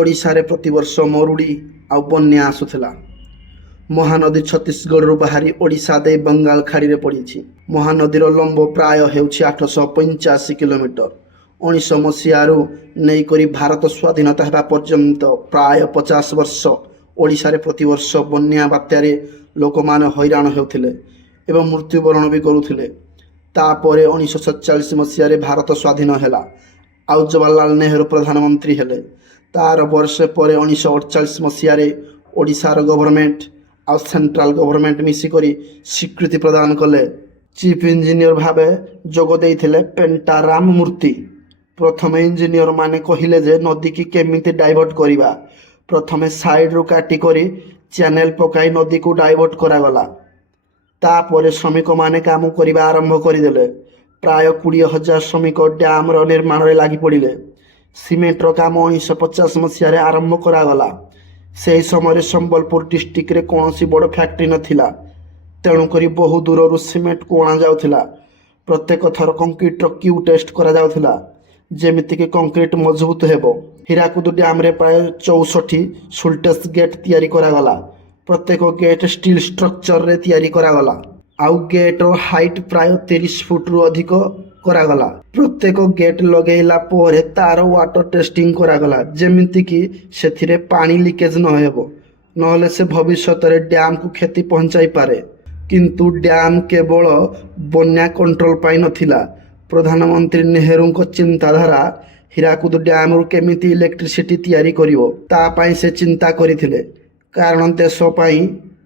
ଓଡ଼ିଶାରେ ପ୍ରତିବର୍ଷ ମରୁଡ଼ି ଆଉ ବନ୍ୟା ଆସୁଥିଲା। ମହାନଦୀ ଛତିଶଗଡ଼ରୁ ବାହାରି ଓଡ଼ିଶା ଦେଇ ବଙ୍ଗାଳ ଖାଡ଼ିରେ ପଡ଼ିଛି। ମହାନଦୀର ଲମ୍ବ ପ୍ରାୟ ହେଉଛି 885 କିଲୋମିଟର। 1900 ମସିହାରୁ ନେଇକରି ଭାରତ ସ୍ୱାଧୀନତା ହେବା ପର୍ଯ୍ୟନ୍ତ ପ୍ରାୟ 50 ବର୍ଷ ଓଡ଼ିଶାରେ ପ୍ରତିବର୍ଷ ବନ୍ୟା ବାତ୍ୟାରେ ଲୋକମାନେ ହଇରାଣ ହେଉଥିଲେ ଏବଂ ମୃତ୍ୟୁବରଣ ବି କରୁଥିଲେ। ତାପରେ 1947 ମସିହାରେ ଭାରତ ସ୍ୱାଧୀନ ହେଲା ଆଉ ଜବାହରଲାଲ ନେହେରୁ ପ୍ରଧାନମନ୍ତ୍ରୀ ହେଲେ। ତାର ବର୍ଷେ ପରେ 1948 ମସିହାରେ ଓଡ଼ିଶାର ଗଭର୍ଣ୍ଣମେଣ୍ଟ ଆଉ ସେଣ୍ଟ୍ରାଲ ଗଭର୍ଣ୍ଣମେଣ୍ଟ ମିଶିକରି ସ୍ୱୀକୃତି ପ୍ରଦାନ କଲେ। ଚିଫ୍ ଇଞ୍ଜିନିୟର ଭାବେ ଯୋଗ ଦେଇଥିଲେ ପେଣ୍ଟାରାମ ମୂର୍ତ୍ତି। ପ୍ରଥମେ ଇଞ୍ଜିନିୟର ମାନେ କହିଲେ ଯେ ନଦୀକି କେମିତି ଡାଇଭର୍ଟ କରିବା। ପ୍ରଥମେ ସାଇଡରୁ କାଟିକରି ଚ୍ୟାନେଲ ପକାଇ ନଦୀକୁ ଡାଇଭର୍ଟ କରାଗଲା। ତାପରେ ଶ୍ରମିକମାନେ କାମ କରିବା ଆରମ୍ଭ କରିଦେଲେ। ପ୍ରାୟ 20,000 ଶ୍ରମିକ ଡ୍ୟାମର ନିର୍ମାଣରେ ଲାଗି ପଡ଼ିଲେ। ସିମେଣ୍ଟର କାମ 1950 ମସିହାରେ ଆରମ୍ଭ କରାଗଲା। ସେହି ସମୟରେ ସମ୍ବଲପୁର ଡିଷ୍ଟ୍ରିକ୍ଟରେ କୌଣସି ବଡ଼ ଫ୍ୟାକ୍ଟ୍ରି ନଥିଲା, ତେଣୁକରି ବହୁ ଦୂରରୁ ସିମେଣ୍ଟକୁ ଅଣାଯାଉଥିଲା। ପ୍ରତ୍ୟେକ ଥର କଂକ୍ରିଟର କ୍ୟୁ ଟେଷ୍ଟ କରାଯାଉଥିଲା, ଯେମିତିକି କଂକ୍ରିଟ ମଜବୁତ ହେବ। ହୀରାକୁଦ ଡ୍ୟାମରେ ପ୍ରାୟ 64 ସୁଲଟେସ୍ ଗେଟ୍ ତିଆରି କରାଗଲା। ପ୍ରତ୍ୟେକ ଗେଟ୍ ଷ୍ଟିଲ୍ ଷ୍ଟ୍ରକ୍ଚରରେ ତିଆରି କରାଗଲା ଆଉ ଗେଟ୍ର ହାଇଟ୍ ପ୍ରାୟ 30 ଫୁଟରୁ ଅଧିକ କରାଗଲା। ପ୍ରତ୍ୟେକ ଗେଟ୍ ଲଗେଇଲା ପରେ ତାର ୱାଟର ଟେଷ୍ଟିଂ କରାଗଲା, ଯେମିତିକି ସେଥିରେ ପାଣି ଲିକେଜ ନ ହେବ, ନହେଲେ ସେ ଭବିଷ୍ୟତରେ ଡ୍ୟାମକୁ କ୍ଷତି ପହଞ୍ଚାଇ ପାରେ। କିନ୍ତୁ ଡ୍ୟାମ କେବଳ ବନ୍ୟା କଣ୍ଟ୍ରୋଲ ପାଇଁ ନଥିଲା। ପ୍ରଧାନମନ୍ତ୍ରୀ ନେହେରୁଙ୍କ ଚିନ୍ତାଧାରା ହୀରାକୁଦ ଡ୍ୟାମରୁ କେମିତି ଇଲେକ୍ଟ୍ରିସିଟି ତିଆରି କରିବ, ତା ପାଇଁ ସେ ଚିନ୍ତା କରିଥିଲେ। କାରଣ ଦେଶ ପାଇଁ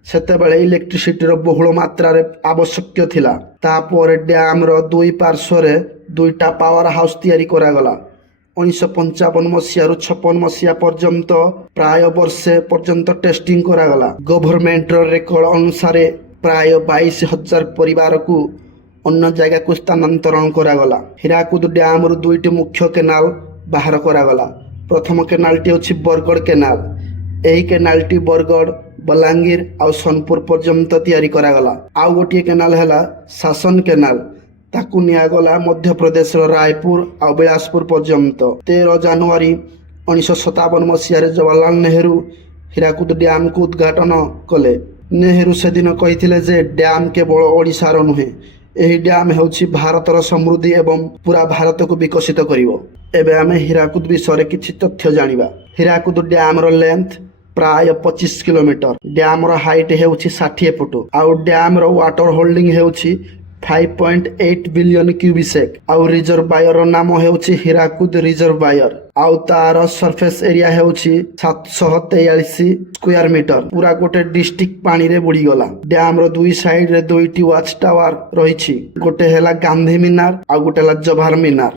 ସେତେବେଳେ ଇଲେକ୍ଟ୍ରିସିଟିର ବହୁଳ ମାତ୍ରାରେ ଆବଶ୍ୟକ ଥିଲା। ତାପରେ ଡ୍ୟାମର ଦୁଇ ପାର୍ଶ୍ୱରେ ଦୁଇଟା ପାୱାର ହାଉସ୍ ତିଆରି କରାଗଲା। 1955 ମସିହାରୁ 56 ମସିହା ପର୍ଯ୍ୟନ୍ତ ପ୍ରାୟ ବର୍ଷେ ପର୍ଯ୍ୟନ୍ତ ଟେଷ୍ଟିଂ କରାଗଲା। ଗଭର୍ଣ୍ଣମେଣ୍ଟର ରେକର୍ଡ ଅନୁସାରେ ପ୍ରାୟ 22,000 ପରିବାରକୁ ଅନ୍ୟ ଜାଗାକୁ ସ୍ଥାନାନ୍ତରଣ କରାଗଲା। ହୀରାକୁଦ ଡ୍ୟାମରୁ ଦୁଇଟି ମୁଖ୍ୟ କେନାଲ ବାହାର କରାଗଲା। ପ୍ରଥମ କେନାଲଟି ହେଉଛି ବରଗଡ଼ କେନାଲ। ଏହି କେନାଲଟି ବରଗଡ଼, ବଲାଙ୍ଗୀର ଆଉ ସୋନପୁର ପର୍ଯ୍ୟନ୍ତ ତିଆରି କରାଗଲା। ଆଉ ଗୋଟିଏ କେନାଲ ହେଲା ଶାସନ କେନାଲ। ତାକୁ ନିଆଗଲା ମଧ୍ୟପ୍ରଦେଶର ରାୟପୁର ଆଉ ବିଳାସପୁର ପର୍ଯ୍ୟନ୍ତ। 13 ଜାନୁଆରୀ 1957 ମସିହାରେ ଜବାହରଲାଲ ନେହେରୁ ହୀରାକୁଦ ଡ୍ୟାମକୁ ଉଦ୍ଘାଟନ କଲେ। ନେହେରୁ ସେଦିନ କହିଥିଲେ ଯେ ଡ୍ୟାମ କେବଳ ଓଡ଼ିଶାର ନୁହେଁ, ଏହି ଡ୍ୟାମ ହେଉଛି ଭାରତର ସମୃଦ୍ଧି ଏବଂ ପୁରା ଭାରତକୁ ବିକଶିତ କରିବ। ଏବେ ଆମେ ହୀରାକୁଦ ବିଷୟରେ କିଛି ତଥ୍ୟ ଜାଣିବା। ହୀରାକୁଦ ଡ୍ୟାମର ଲେନ୍ଥ ପ୍ରାୟ 25 କିଲୋମିଟର। ଡ୍ୟାମର ହାଇଟ୍ ହେଉଛି 60 ଫୁଟ ଆଉ ଡ୍ୟାମର ୱାଟର ହୋଲ୍ଡିଂ ହେଉଛି 5.8 ବିଲିୟନ କ୍ୟୁବିସେକ୍। ଆଉ ରିଜର୍ଭାୟର ନାମ ହେଉଛି ହୀରାକୁଦ ରିଜର୍ଭାୟର ଆଉ ତାର ସରଫେସ୍ ଏରିଆ ହେଉଛି 743 ସ୍କୋୟାର ମିଟର। ପୁରା ଗୋଟେ ଡିଷ୍ଟ୍ରିକ୍ଟ ପାଣିରେ ବୁଡ଼ିଗଲା। ଡ୍ୟାମର ଦୁଇ ସାଇଡରେ ଦୁଇଟି ୱାଚ୍ ଟାୱାର ରହିଛି। ଗୋଟେ ହେଲା ଗାନ୍ଧୀ ମିନାର ଆଉ ଗୋଟେ ହେଲା ଜବାହର ମିନାର।